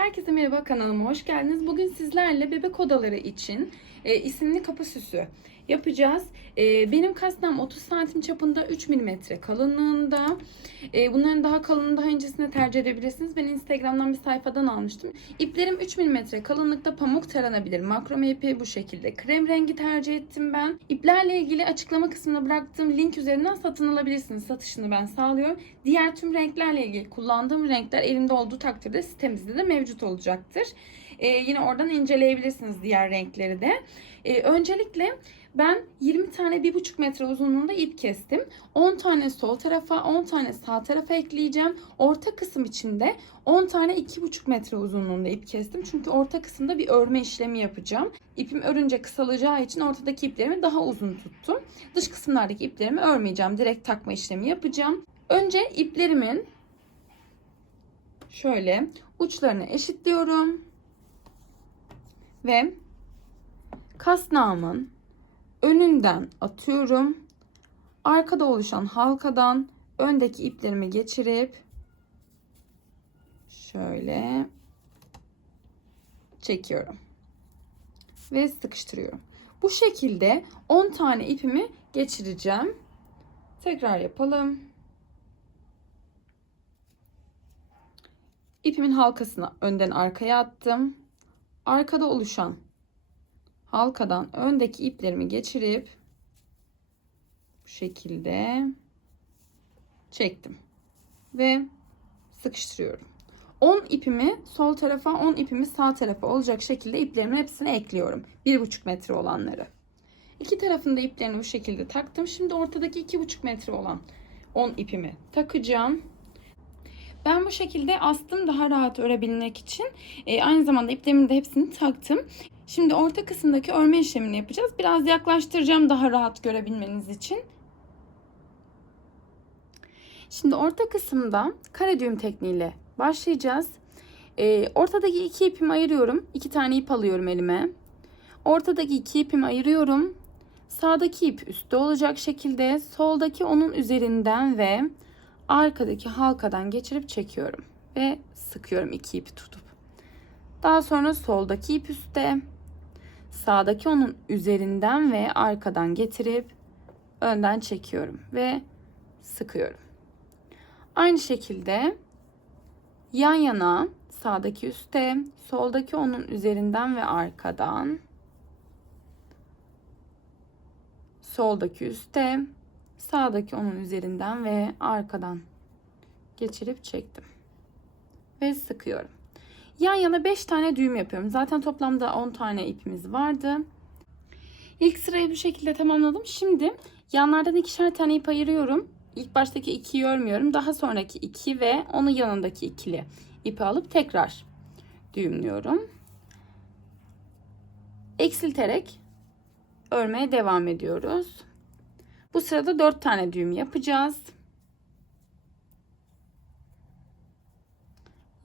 Herkese merhaba kanalıma hoş geldiniz. Bugün sizlerle bebek odaları için e, isimli kapı süsü yapacağız. E, benim kasnağım 30 santim çapında 3 mm kalınlığında. E, bunların daha kalınlığını daha incesine tercih edebilirsiniz. Ben Instagram'dan bir sayfadan almıştım. İplerim 3 mm kalınlıkta pamuk taranabilir. Makrome ipi bu şekilde. Krem rengi tercih ettim ben. İplerle ilgili açıklama kısmına bıraktığım link üzerinden satın alabilirsiniz. Satışını ben sağlıyorum. Diğer tüm renklerle ilgili kullandığım renkler elimde olduğu takdirde sitemizde de mevcut olacaktır. Ee, yine oradan inceleyebilirsiniz diğer renkleri de. Ee, öncelikle ben 20 tane 1,5 metre uzunluğunda ip kestim. 10 tane sol tarafa, 10 tane sağ tarafa ekleyeceğim. Orta kısım içinde 10 tane 2,5 metre uzunluğunda ip kestim. Çünkü orta kısımda bir örme işlemi yapacağım. İpim örünce kısalacağı için ortadaki iplerimi daha uzun tuttum. Dış kısımlardaki iplerimi örmeyeceğim. Direkt takma işlemi yapacağım. Önce iplerimin şöyle uçlarını eşitliyorum. Ve kasnağımın önünden atıyorum. Arkada oluşan halkadan öndeki iplerimi geçirip şöyle çekiyorum. Ve sıkıştırıyorum. Bu şekilde 10 tane ipimi geçireceğim. Tekrar yapalım. İpimin halkasını önden arkaya attım. Arkada oluşan halkadan öndeki iplerimi geçirip bu şekilde çektim ve sıkıştırıyorum. 10 ipimi sol tarafa 10 ipimi sağ tarafa olacak şekilde iplerimin hepsini ekliyorum. 1,5 metre olanları. İki tarafında iplerini bu şekilde taktım. Şimdi ortadaki 2,5 metre olan 10 ipimi takacağım. Ben bu şekilde astım daha rahat örebilmek için. E, aynı zamanda iplerimin de hepsini taktım. Şimdi orta kısımdaki örme işlemini yapacağız. Biraz yaklaştıracağım daha rahat görebilmeniz için. Şimdi orta kısımda kare düğüm tekniğiyle başlayacağız. E, ortadaki iki ipimi ayırıyorum. İki tane ip alıyorum elime. Ortadaki iki ipimi ayırıyorum. Sağdaki ip üstte olacak şekilde soldaki onun üzerinden ve arkadaki halkadan geçirip çekiyorum ve sıkıyorum iki ipi tutup. Daha sonra soldaki ip üstte, sağdaki onun üzerinden ve arkadan getirip önden çekiyorum ve sıkıyorum. Aynı şekilde yan yana sağdaki üstte, soldaki onun üzerinden ve arkadan soldaki üstte, sağdaki onun üzerinden ve arkadan geçirip çektim. Ve sıkıyorum. Yan yana 5 tane düğüm yapıyorum. Zaten toplamda 10 tane ipimiz vardı. İlk sırayı bu şekilde tamamladım. Şimdi yanlardan ikişer tane ip ayırıyorum. İlk baştaki ikiyi örmüyorum. Daha sonraki iki ve onun yanındaki ikili ipi alıp tekrar düğümlüyorum. Eksilterek örmeye devam ediyoruz. Bu sırada 4 tane düğüm yapacağız.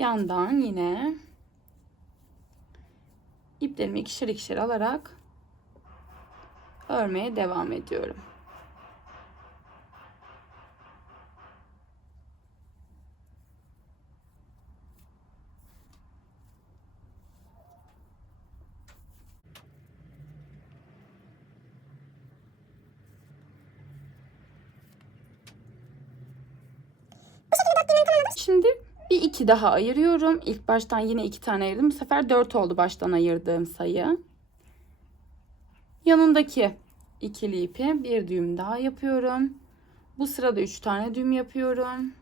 Yandan yine iplerimi ikişer ikişer alarak örmeye devam ediyorum. Şimdi bir iki daha ayırıyorum. İlk baştan yine iki tane ayırdım. Bu sefer dört oldu baştan ayırdığım sayı. Yanındaki ikili ipi bir düğüm daha yapıyorum. Bu sırada üç tane düğüm yapıyorum.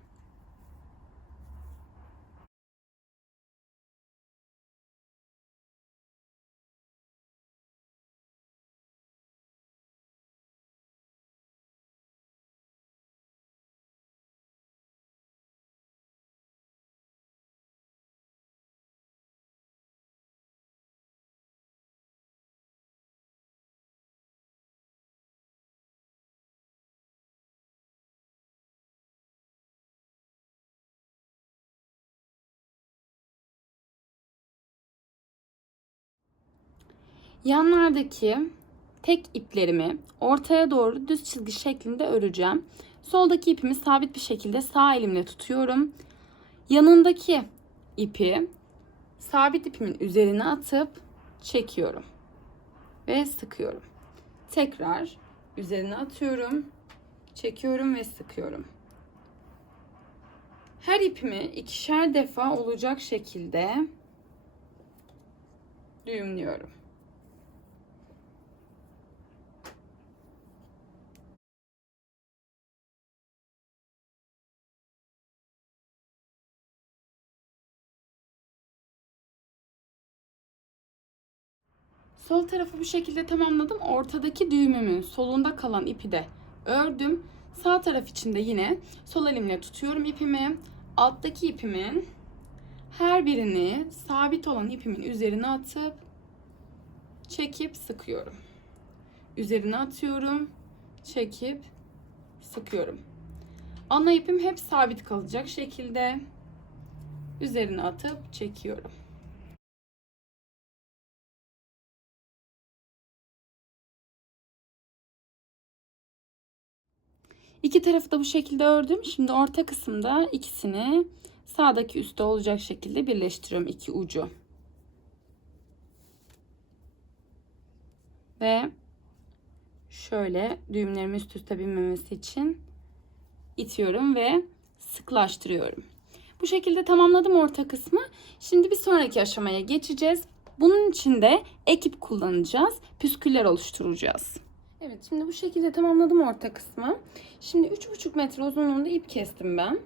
Yanlardaki tek iplerimi ortaya doğru düz çizgi şeklinde öreceğim. Soldaki ipimi sabit bir şekilde sağ elimle tutuyorum. Yanındaki ipi sabit ipimin üzerine atıp çekiyorum ve sıkıyorum. Tekrar üzerine atıyorum, çekiyorum ve sıkıyorum. Her ipimi ikişer defa olacak şekilde düğümlüyorum. Sol tarafı bu şekilde tamamladım. Ortadaki düğümümün solunda kalan ipi de ördüm. Sağ taraf için de yine sol elimle tutuyorum ipimi. Alttaki ipimin her birini sabit olan ipimin üzerine atıp çekip sıkıyorum. Üzerine atıyorum, çekip sıkıyorum. Ana ipim hep sabit kalacak şekilde üzerine atıp çekiyorum. İki tarafı da bu şekilde ördüm. Şimdi orta kısımda ikisini sağdaki üstte olacak şekilde birleştiriyorum iki ucu. Ve şöyle düğümlerimi üst üste binmemesi için itiyorum ve sıklaştırıyorum. Bu şekilde tamamladım orta kısmı. Şimdi bir sonraki aşamaya geçeceğiz. Bunun için de ekip kullanacağız. Püsküller oluşturacağız. Evet şimdi bu şekilde tamamladım orta kısmı. Şimdi 3,5 metre uzunluğunda ip kestim ben.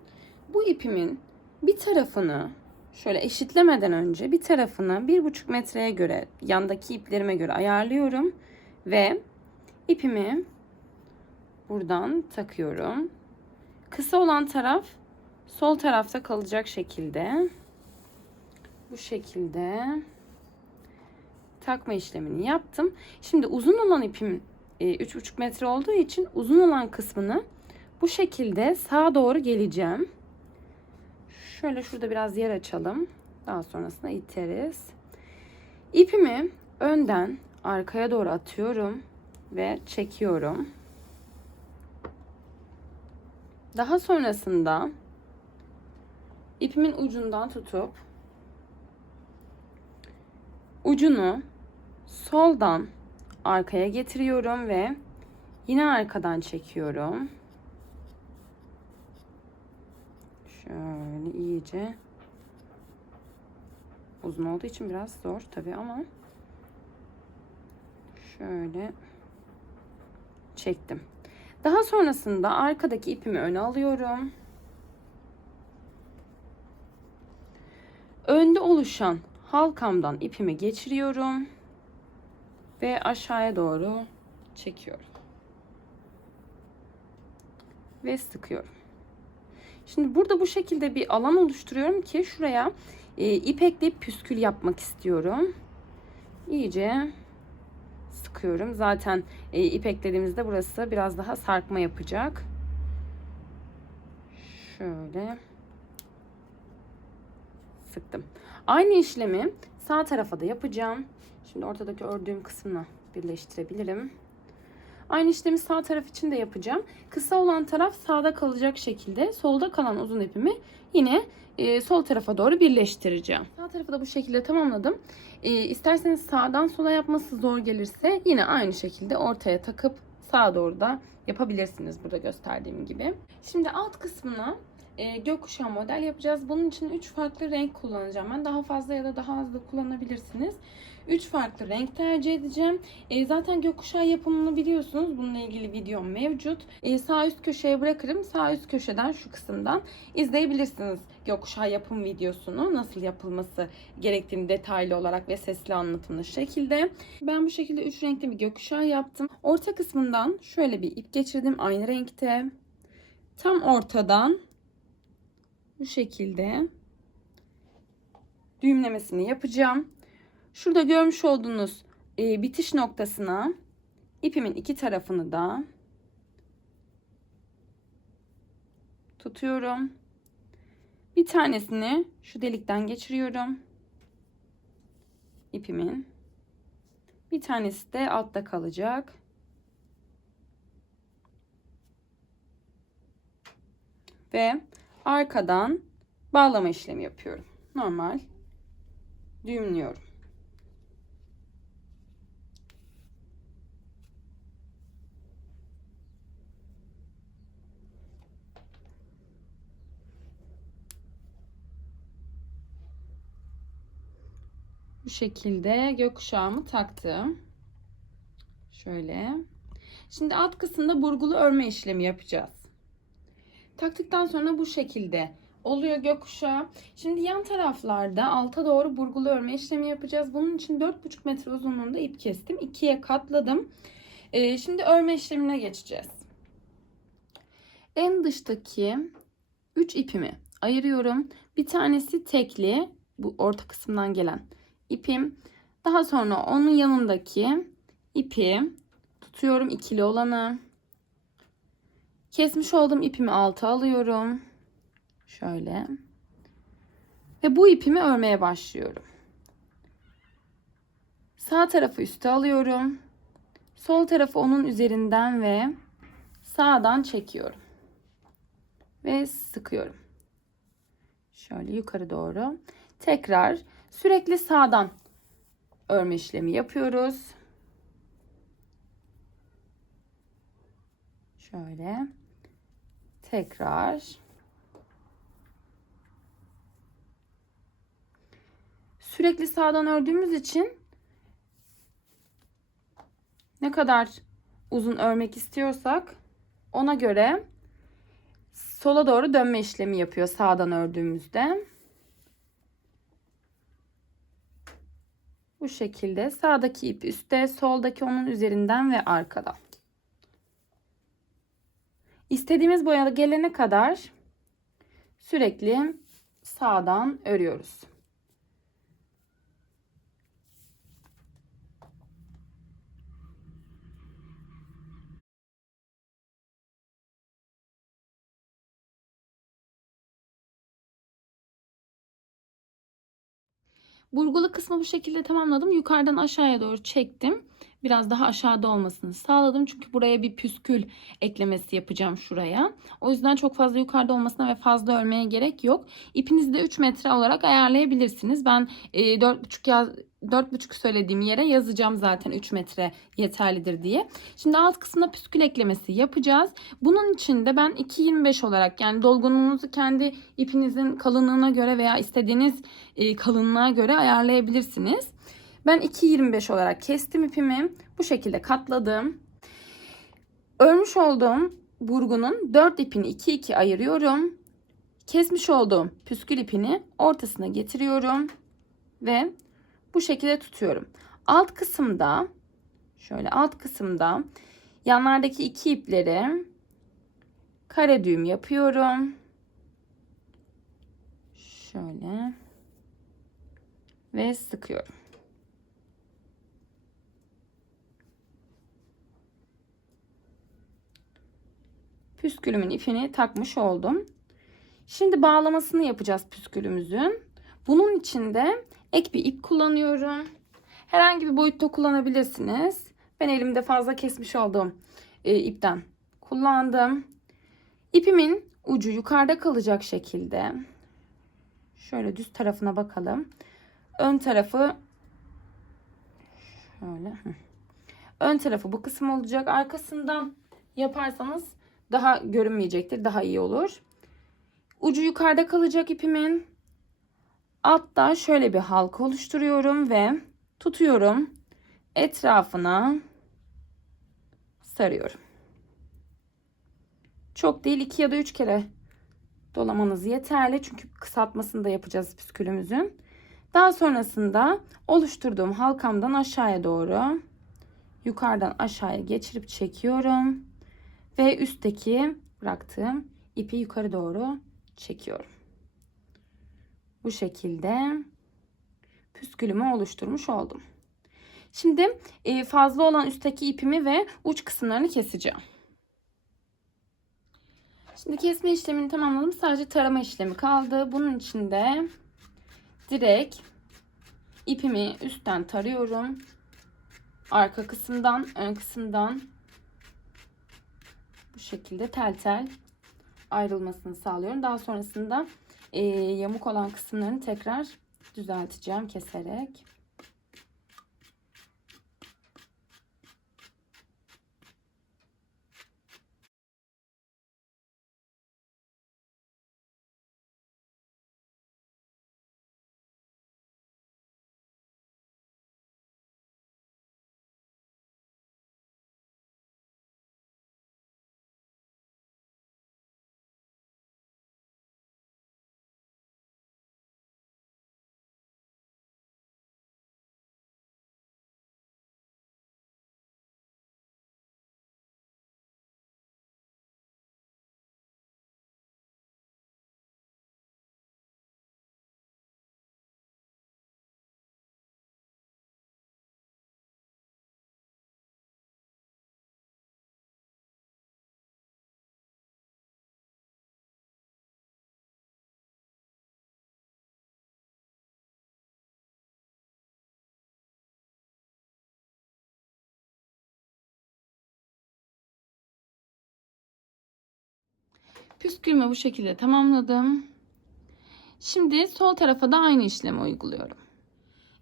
Bu ipimin bir tarafını şöyle eşitlemeden önce bir tarafını 1,5 metreye göre yandaki iplerime göre ayarlıyorum. Ve ipimi buradan takıyorum. Kısa olan taraf sol tarafta kalacak şekilde bu şekilde takma işlemini yaptım. Şimdi uzun olan ipim 3,5 metre olduğu için uzun olan kısmını bu şekilde sağa doğru geleceğim. Şöyle şurada biraz yer açalım. Daha sonrasında iteriz. İpimi önden arkaya doğru atıyorum ve çekiyorum. Daha sonrasında ipimin ucundan tutup ucunu soldan arkaya getiriyorum ve yine arkadan çekiyorum. Şöyle iyice uzun olduğu için biraz zor tabi ama şöyle çektim. Daha sonrasında arkadaki ipimi öne alıyorum. Önde oluşan halkamdan ipimi geçiriyorum ve aşağıya doğru çekiyorum. Ve sıkıyorum. Şimdi burada bu şekilde bir alan oluşturuyorum ki şuraya e, ip ekleyip püskül yapmak istiyorum. İyice sıkıyorum. Zaten e, ip eklediğimizde burası biraz daha sarkma yapacak. Şöyle sıktım. Aynı işlemi sağ tarafa da yapacağım. Şimdi ortadaki ördüğüm kısmını birleştirebilirim. Aynı işlemi sağ taraf için de yapacağım. Kısa olan taraf sağda kalacak şekilde solda kalan uzun ipimi yine e, sol tarafa doğru birleştireceğim. Sağ tarafı da bu şekilde tamamladım. E, isterseniz sağdan sola yapması zor gelirse yine aynı şekilde ortaya takıp sağa doğru da yapabilirsiniz burada gösterdiğim gibi. Şimdi alt kısmına e, gökkuşağı model yapacağız. Bunun için 3 farklı renk kullanacağım. Ben daha fazla ya da daha az da kullanabilirsiniz. 3 farklı renk tercih edeceğim. E, zaten gökkuşağı yapımını biliyorsunuz. Bununla ilgili videom mevcut. E, sağ üst köşeye bırakırım. Sağ üst köşeden şu kısımdan izleyebilirsiniz gökkuşağı yapım videosunu. Nasıl yapılması gerektiğini detaylı olarak ve sesli anlatımlı şekilde. Ben bu şekilde 3 renkli bir gökkuşağı yaptım. Orta kısmından şöyle bir ip geçirdim aynı renkte. Tam ortadan bu şekilde düğümlemesini yapacağım. Şurada görmüş olduğunuz e, bitiş noktasına ipimin iki tarafını da tutuyorum. Bir tanesini şu delikten geçiriyorum. ipimin. Bir tanesi de altta kalacak. Ve arkadan bağlama işlemi yapıyorum. Normal düğümlüyorum. Bu şekilde gökkuşağımı taktım. Şöyle. Şimdi alt kısımda burgulu örme işlemi yapacağız. Taktıktan sonra bu şekilde oluyor gökkuşağı. Şimdi yan taraflarda alta doğru burgulu örme işlemi yapacağız. Bunun için 4,5 metre uzunluğunda ip kestim. ikiye katladım. Ee, şimdi örme işlemine geçeceğiz. En dıştaki 3 ipimi ayırıyorum. Bir tanesi tekli, bu orta kısımdan gelen ipim. Daha sonra onun yanındaki ipi tutuyorum ikili olanı. Kesmiş olduğum ipimi alta alıyorum. Şöyle. Ve bu ipimi örmeye başlıyorum. Sağ tarafı üste alıyorum. Sol tarafı onun üzerinden ve sağdan çekiyorum. Ve sıkıyorum. Şöyle yukarı doğru. Tekrar sürekli sağdan örme işlemi yapıyoruz. Şöyle. Tekrar. Sürekli sağdan ördüğümüz için ne kadar uzun örmek istiyorsak ona göre sola doğru dönme işlemi yapıyor sağdan ördüğümüzde. Bu şekilde sağdaki ip üstte, soldaki onun üzerinden ve arkadan. İstediğimiz boya gelene kadar sürekli sağdan örüyoruz. Burgulu kısmı bu şekilde tamamladım. Yukarıdan aşağıya doğru çektim. Biraz daha aşağıda olmasını sağladım. Çünkü buraya bir püskül eklemesi yapacağım şuraya. O yüzden çok fazla yukarıda olmasına ve fazla örmeye gerek yok. İpinizi de 3 metre olarak ayarlayabilirsiniz. Ben e, 4,5 yaz 4,5 söylediğim yere yazacağım zaten 3 metre yeterlidir diye. Şimdi alt kısmına püskül eklemesi yapacağız. Bunun için de ben 2.25 olarak yani dolgunluğunuzu kendi ipinizin kalınlığına göre veya istediğiniz e, kalınlığa göre ayarlayabilirsiniz. Ben 2.25 olarak kestim ipimi. Bu şekilde katladım. Örmüş olduğum burgunun 4 ipini 2 2 ayırıyorum. Kesmiş olduğum püskül ipini ortasına getiriyorum ve bu şekilde tutuyorum. Alt kısımda şöyle alt kısımda yanlardaki iki ipleri kare düğüm yapıyorum. Şöyle ve sıkıyorum. Püskülümün ipini takmış oldum. Şimdi bağlamasını yapacağız püskülümüzün. Bunun için de ek bir ip kullanıyorum. Herhangi bir boyutta kullanabilirsiniz. Ben elimde fazla kesmiş olduğum e, ipten kullandım. İpimin ucu yukarıda kalacak şekilde şöyle düz tarafına bakalım. Ön tarafı şöyle. Ön tarafı bu kısım olacak. Arkasından yaparsanız daha görünmeyecektir. Daha iyi olur. Ucu yukarıda kalacak ipimin. Altta şöyle bir halka oluşturuyorum ve tutuyorum. Etrafına sarıyorum. Çok değil iki ya da üç kere dolamanız yeterli. Çünkü kısaltmasını da yapacağız püskülümüzün. Daha sonrasında oluşturduğum halkamdan aşağıya doğru yukarıdan aşağıya geçirip çekiyorum. Ve üstteki bıraktığım ipi yukarı doğru çekiyorum. Bu şekilde püskülümü oluşturmuş oldum. Şimdi e, fazla olan üstteki ipimi ve uç kısımlarını keseceğim. Şimdi kesme işlemini tamamladım. Sadece tarama işlemi kaldı. Bunun için de direkt ipimi üstten tarıyorum. Arka kısımdan, ön kısımdan şekilde tel tel ayrılmasını sağlıyorum. Daha sonrasında e, yamuk olan kısımlarını tekrar düzelteceğim keserek. Püskülme bu şekilde tamamladım. Şimdi sol tarafa da aynı işlemi uyguluyorum.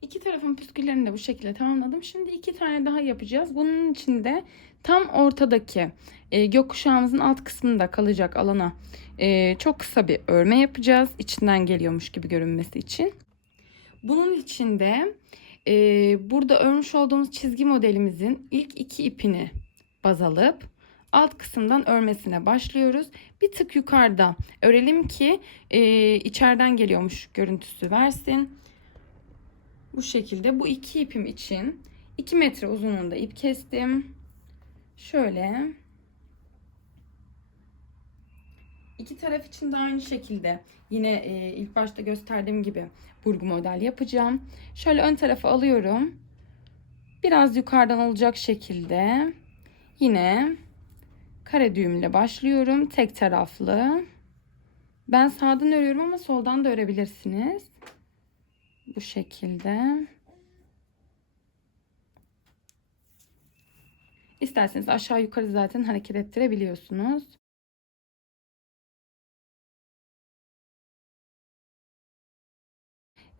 İki tarafın püsküllerini de bu şekilde tamamladım. Şimdi iki tane daha yapacağız. Bunun için de tam ortadaki e, gökkuşağımızın alt kısmında kalacak alana e, çok kısa bir örme yapacağız. İçinden geliyormuş gibi görünmesi için. Bunun için de e, burada örmüş olduğumuz çizgi modelimizin ilk iki ipini baz alıp alt kısımdan örmesine başlıyoruz. Bir tık yukarıda örelim ki e, içeriden geliyormuş görüntüsü versin. Bu şekilde bu iki ipim için 2 metre uzunluğunda ip kestim. Şöyle. İki taraf için de aynı şekilde yine e, ilk başta gösterdiğim gibi burgu model yapacağım. Şöyle ön tarafı alıyorum. Biraz yukarıdan olacak şekilde yine kare düğümle başlıyorum. Tek taraflı. Ben sağdan örüyorum ama soldan da örebilirsiniz. Bu şekilde. İsterseniz aşağı yukarı zaten hareket ettirebiliyorsunuz.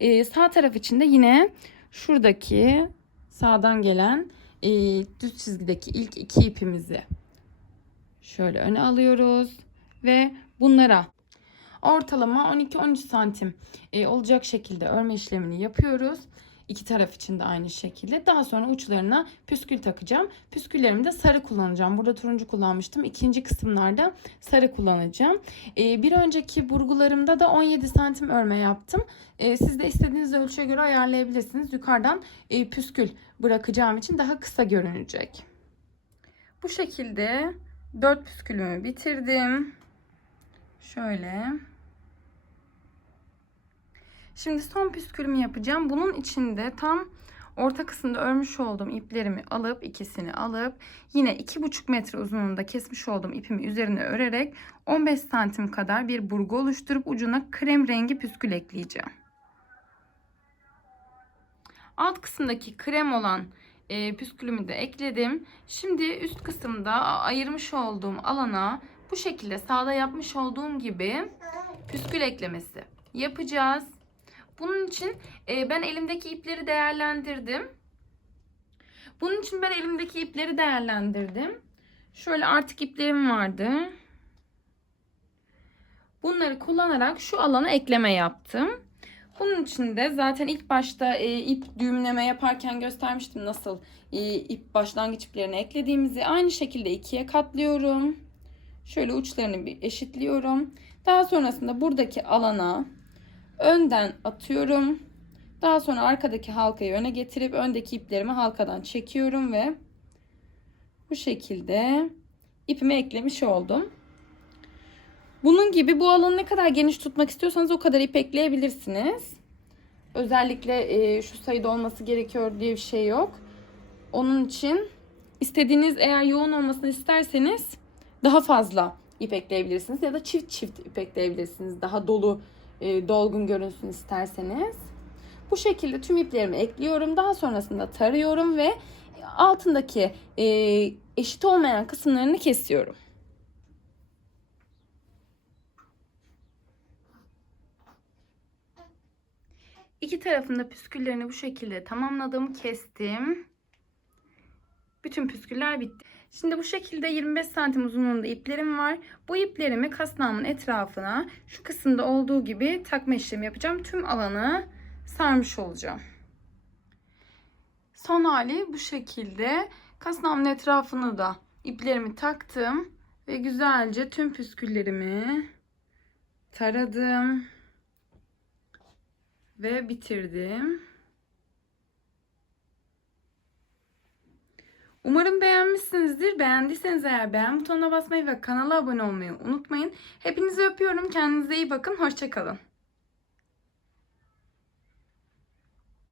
Ee, sağ taraf için de yine şuradaki sağdan gelen e, düz çizgideki ilk iki ipimizi şöyle öne alıyoruz ve bunlara ortalama 12-13 santim e, olacak şekilde örme işlemini yapıyoruz. İki taraf için de aynı şekilde. Daha sonra uçlarına püskül takacağım. Püsküllerimi de sarı kullanacağım. Burada turuncu kullanmıştım. İkinci kısımlarda sarı kullanacağım. E, bir önceki burgularımda da 17 santim örme yaptım. E, siz de istediğiniz ölçüye göre ayarlayabilirsiniz. Yukarıdan püskül bırakacağım için daha kısa görünecek. Bu şekilde 4 püskülümü bitirdim. Şöyle. Şimdi son püskülümü yapacağım. Bunun içinde tam orta kısımda örmüş olduğum iplerimi alıp ikisini alıp yine 2,5 metre uzunluğunda kesmiş olduğum ipimi üzerine örerek 15 santim kadar bir burgu oluşturup ucuna krem rengi püskül ekleyeceğim. Alt kısımdaki krem olan e, püskülümü de ekledim. Şimdi üst kısımda ayırmış olduğum alana bu şekilde sağda yapmış olduğum gibi püskül eklemesi yapacağız. Bunun için e, ben elimdeki ipleri değerlendirdim. Bunun için ben elimdeki ipleri değerlendirdim. Şöyle artık iplerim vardı. Bunları kullanarak şu alana ekleme yaptım. Bunun için de zaten ilk başta e, ip düğümleme yaparken göstermiştim nasıl e, ip başlangıç iplerini eklediğimizi. Aynı şekilde ikiye katlıyorum. Şöyle uçlarını bir eşitliyorum. Daha sonrasında buradaki alana önden atıyorum. Daha sonra arkadaki halkayı öne getirip öndeki iplerimi halkadan çekiyorum ve bu şekilde ipimi eklemiş oldum. Bunun gibi bu alanı ne kadar geniş tutmak istiyorsanız o kadar ip ekleyebilirsiniz. Özellikle e, şu sayıda olması gerekiyor diye bir şey yok. Onun için istediğiniz eğer yoğun olmasını isterseniz daha fazla ip ekleyebilirsiniz ya da çift çift ip ekleyebilirsiniz. Daha dolu, e, dolgun görünsün isterseniz. Bu şekilde tüm iplerimi ekliyorum. Daha sonrasında tarıyorum ve altındaki e, eşit olmayan kısımlarını kesiyorum. İki tarafında püsküllerini bu şekilde tamamladım, kestim. Bütün püsküller bitti. Şimdi bu şekilde 25 santim uzunluğunda iplerim var. Bu iplerimi kasnağımın etrafına şu kısımda olduğu gibi takma işlemi yapacağım. Tüm alanı sarmış olacağım. Son hali bu şekilde. Kasnağımın etrafını da iplerimi taktım. Ve güzelce tüm püsküllerimi taradım. Ve bitirdim. Umarım beğenmişsinizdir. Beğendiyseniz eğer beğen butonuna basmayı ve kanala abone olmayı unutmayın. Hepinizi öpüyorum. Kendinize iyi bakın. Hoşçakalın.